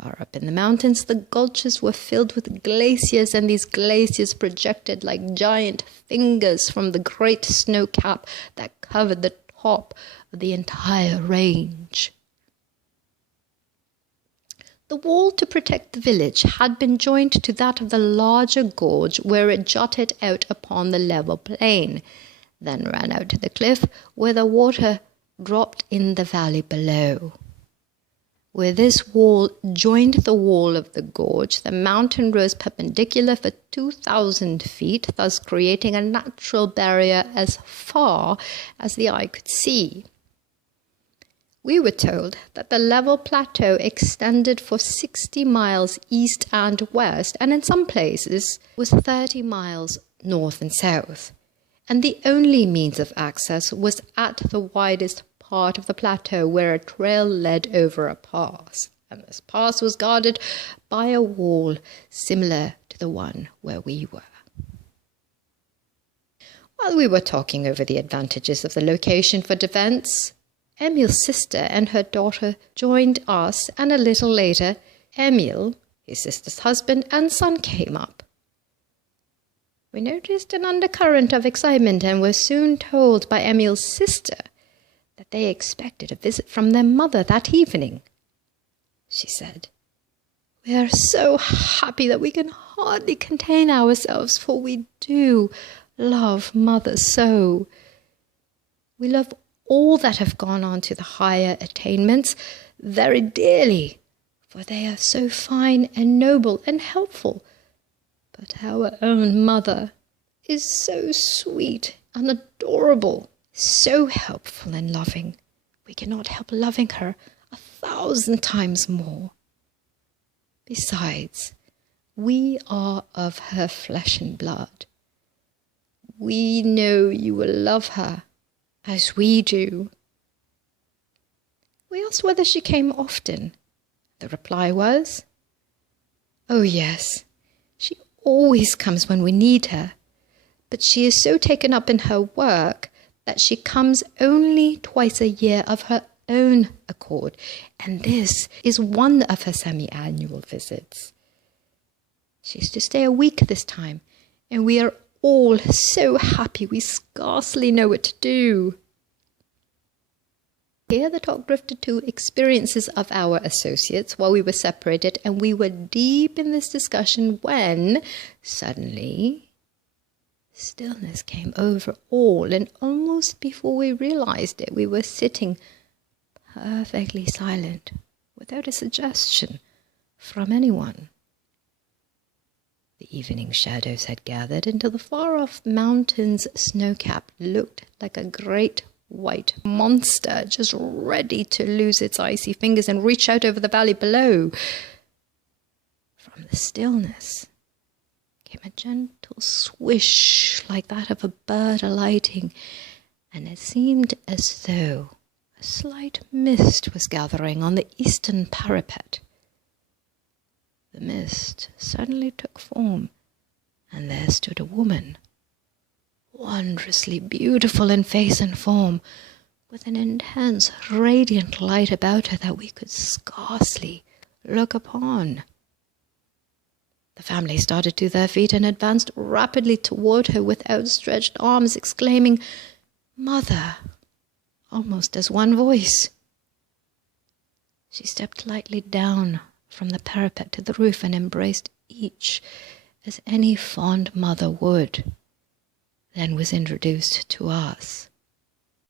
Far up in the mountains, the gulches were filled with glaciers, and these glaciers projected like giant fingers from the great snow cap that covered the top of the entire range. The wall to protect the village had been joined to that of the larger gorge, where it jutted out upon the level plain, then ran out to the cliff where the water dropped in the valley below. Where this wall joined the wall of the gorge, the mountain rose perpendicular for 2,000 feet, thus creating a natural barrier as far as the eye could see. We were told that the level plateau extended for 60 miles east and west, and in some places was 30 miles north and south, and the only means of access was at the widest part of the plateau, where a trail led over a pass, and this pass was guarded by a wall similar to the one where we were. While we were talking over the advantages of the location for defense, Emil's sister and her daughter joined us, and a little later, Emil, his sister's husband, and son came up. We noticed an undercurrent of excitement and were soon told by Emil's sister that they expected a visit from their mother that evening. She said, "We are so happy that we can hardly contain ourselves, for we do love Mother so. We love all that have gone on to the higher attainments very dearly, for they are so fine and noble and helpful. But our own mother is so sweet and adorable, so helpful and loving. We cannot help loving her 1,000 times more. Besides, we are of her flesh and blood. We know you will love her as we do." We asked whether she came often. The reply was, "Oh yes, she always comes when we need her, but she is so taken up in her work that she comes only twice a year of her own accord, and this is one of her semi-annual visits. She's to stay a week this time, and we are all so happy we scarcely know what to do." Here the talk drifted to experiences of our associates while we were separated, and we were deep in this discussion when, suddenly, stillness came over all, and almost before we realized it, we were sitting perfectly silent, without a suggestion from anyone. The evening shadows had gathered until the far-off mountain's snow-cap looked like a great white monster just ready to lose its icy fingers and reach out over the valley below. From the stillness came a gentle swish like that of a bird alighting, and it seemed as though a slight mist was gathering on the eastern parapet. The mist suddenly took form, and there stood a woman, wondrously beautiful in face and form, with an intense, radiant light about her that we could scarcely look upon. The family started to their feet and advanced rapidly toward her with outstretched arms, exclaiming, "Mother," almost as one voice. She stepped lightly down from the parapet to the roof and embraced each as any fond mother would, then was introduced to us.